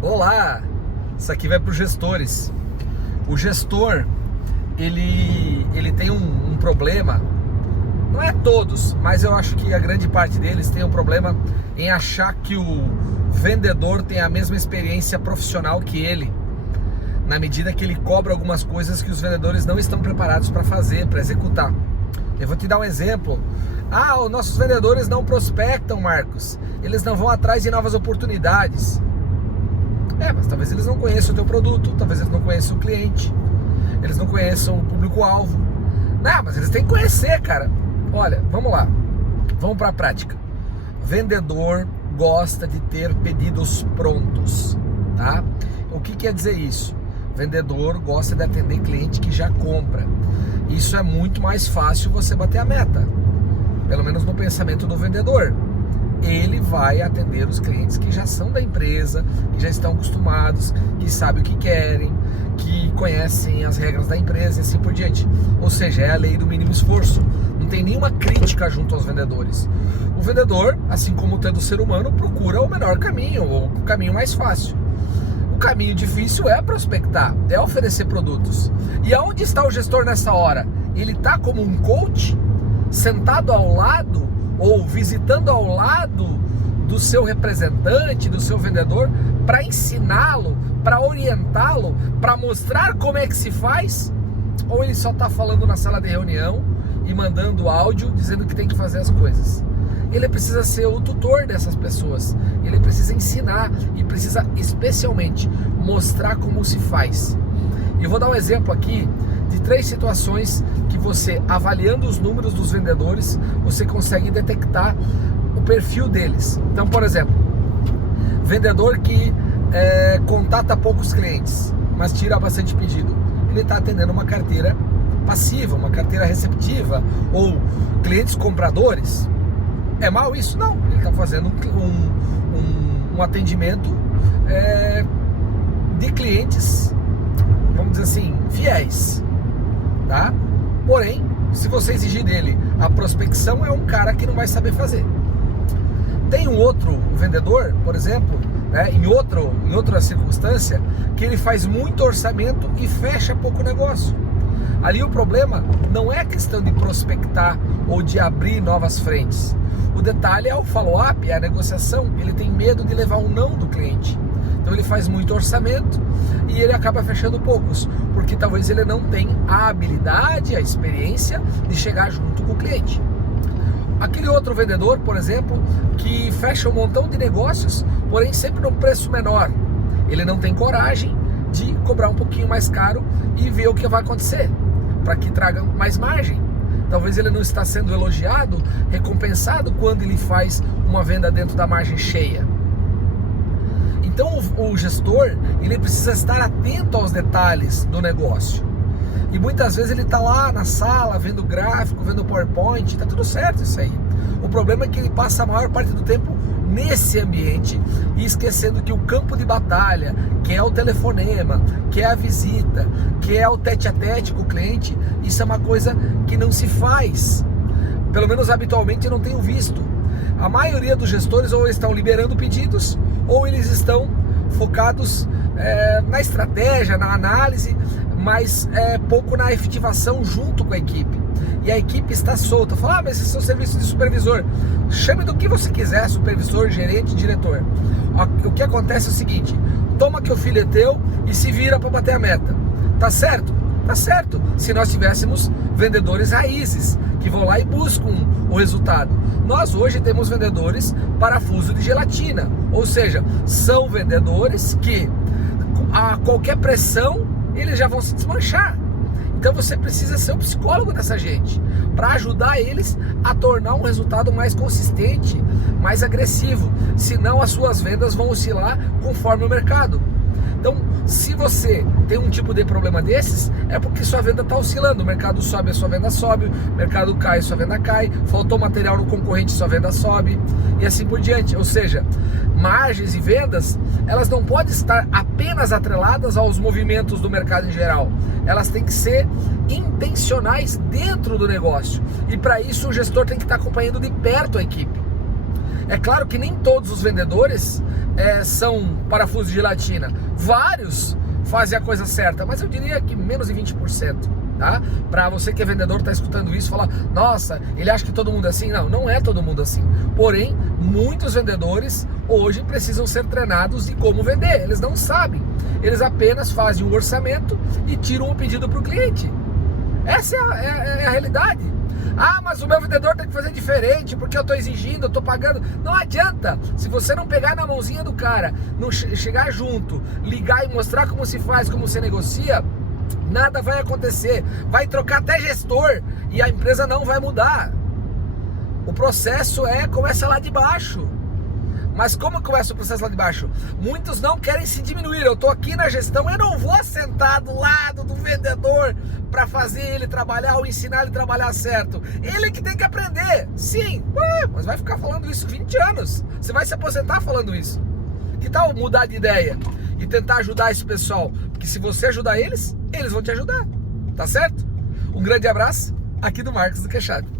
Olá, isso aqui vai para os gestores. O gestor, ele tem um problema, não é todos, mas eu acho que a grande parte deles tem um problema em achar que o vendedor tem a mesma experiência profissional que ele, na medida que ele cobra algumas coisas que os vendedores não estão preparados para fazer, para executar. Eu vou te dar um exemplo. Os nossos vendedores não prospectam, Marcos. Eles não vão atrás de novas oportunidades. Mas talvez eles não conheçam o teu produto, talvez eles não conheçam o cliente, eles não conheçam o público-alvo. Mas eles têm que conhecer, cara. Olha, vamos lá, vamos para a prática. Vendedor gosta de ter pedidos prontos, tá? O que quer dizer isso? Vendedor gosta de atender cliente que já compra. Isso é muito mais fácil você bater a meta, pelo menos no pensamento do vendedor. Ele vai atender os clientes que já são da empresa, que já estão acostumados, que sabem o que querem, que conhecem as regras da empresa e assim por diante. Ou seja, é a lei do mínimo esforço. Não tem nenhuma crítica junto aos vendedores. O vendedor, assim como todo ser humano, procura o menor caminho, ou o caminho mais fácil. O caminho difícil é prospectar, é oferecer produtos. E aonde está o gestor nessa hora? Ele está como um coach, sentado ao lado ou visitando ao lado do seu representante, do seu vendedor, para ensiná-lo, para orientá-lo, para mostrar como é que se faz? Ou ele só está falando na sala de reunião e mandando áudio dizendo que tem que fazer as coisas? Ele precisa ser o tutor dessas pessoas, ele precisa ensinar e precisa especialmente mostrar como se faz. E eu vou dar um exemplo aqui de 3 situações que você, avaliando os números dos vendedores, você consegue detectar o perfil deles. Então, por exemplo, vendedor que contata poucos clientes, mas tira bastante pedido. Ele está atendendo uma carteira passiva, uma carteira receptiva, ou clientes compradores. É mal isso? Não. Ele está fazendo um atendimento de clientes, vamos dizer assim, fiéis, tá? Porém, se você exigir dele a prospecção, é um cara que não vai saber fazer. Tem um outro vendedor, por exemplo, em outra circunstância, que ele faz muito orçamento e fecha pouco negócio. Ali o problema não é a questão de prospectar ou de abrir novas frentes. O detalhe é o follow-up, é a negociação. Ele tem medo de levar um não do cliente. Então ele faz muito orçamento e ele acaba fechando poucos, porque talvez ele não tenha a habilidade, a experiência de chegar junto com o cliente. Aquele outro vendedor, por exemplo, que fecha um montão de negócios, porém sempre num preço menor. Ele não tem coragem de cobrar um pouquinho mais caro e ver o que vai acontecer, para que traga mais margem. Talvez ele não está sendo elogiado, recompensado quando ele faz uma venda dentro da margem cheia. Então o gestor, ele precisa estar atento aos detalhes do negócio. E muitas vezes ele está lá na sala, vendo gráfico, vendo PowerPoint, está tudo certo isso aí. O problema é que ele passa a maior parte do tempo nesse ambiente e esquecendo que o campo de batalha, que é o telefonema, que é a visita, que é o tete-a-tete com o cliente, isso é uma coisa que não se faz. Pelo menos habitualmente eu não tenho visto. A maioria dos gestores ou estão liberando pedidos ou eles estão focados na estratégia, na análise, mas pouco na efetivação junto com a equipe. E a equipe está solta. Fala, mas esse é o serviço de supervisor. Chame do que você quiser, supervisor, gerente, diretor. O que acontece é o seguinte: toma que o filho é teu e se vira para bater a meta. Tá certo? Tá certo. Se nós tivéssemos vendedores raízes, que vão lá e buscam o resultado. Nós hoje temos vendedores parafuso de gelatina. Ou seja, são vendedores que a qualquer pressão eles já vão se desmanchar. Então você precisa ser o psicólogo dessa gente, para ajudar eles a tornar um resultado mais consistente, mais agressivo. Senão as suas vendas vão oscilar conforme o mercado. Então, se você tem um tipo de problema desses, é porque sua venda está oscilando. O mercado sobe, a sua venda sobe. O mercado cai, a sua venda cai. Faltou material no concorrente, sua venda sobe. E assim por diante. Ou seja, margens e vendas, elas não podem estar apenas atreladas aos movimentos do mercado em geral. Elas têm que ser intencionais dentro do negócio. E para isso o gestor tem que estar acompanhando de perto a equipe. É claro que nem todos os vendedores são parafusos de gelatina. Vários fazem a coisa certa, mas eu diria que menos de 20%. Tá? Para você que é vendedor, tá escutando isso, falar, nossa, ele acha que todo mundo é assim. Não, não é todo mundo assim. Porém, muitos vendedores hoje precisam ser treinados de como vender. Eles não sabem. Eles apenas fazem um orçamento e tiram um pedido para o cliente. Essa é a realidade. Ah, mas o meu vendedor tem que fazer diferente, porque eu estou exigindo, eu estou pagando. Não adianta. Se você não pegar na mãozinha do cara, não chegar junto, ligar e mostrar como se faz, como se negocia, nada vai acontecer. Vai trocar até gestor e a empresa não vai mudar. O processo começa lá de baixo. Mas como começa o processo lá de baixo? Muitos não querem se diminuir. Eu estou aqui na gestão, eu não vou sentar do lado do vendedor para fazer ele trabalhar ou ensinar ele a trabalhar certo. Ele que tem que aprender. Sim, mas vai ficar falando isso 20 anos. Você vai se aposentar falando isso. Que tal mudar de ideia e tentar ajudar esse pessoal? Porque se você ajudar eles, eles vão te ajudar. Tá certo? Um grande abraço aqui do Marcos do Queixada.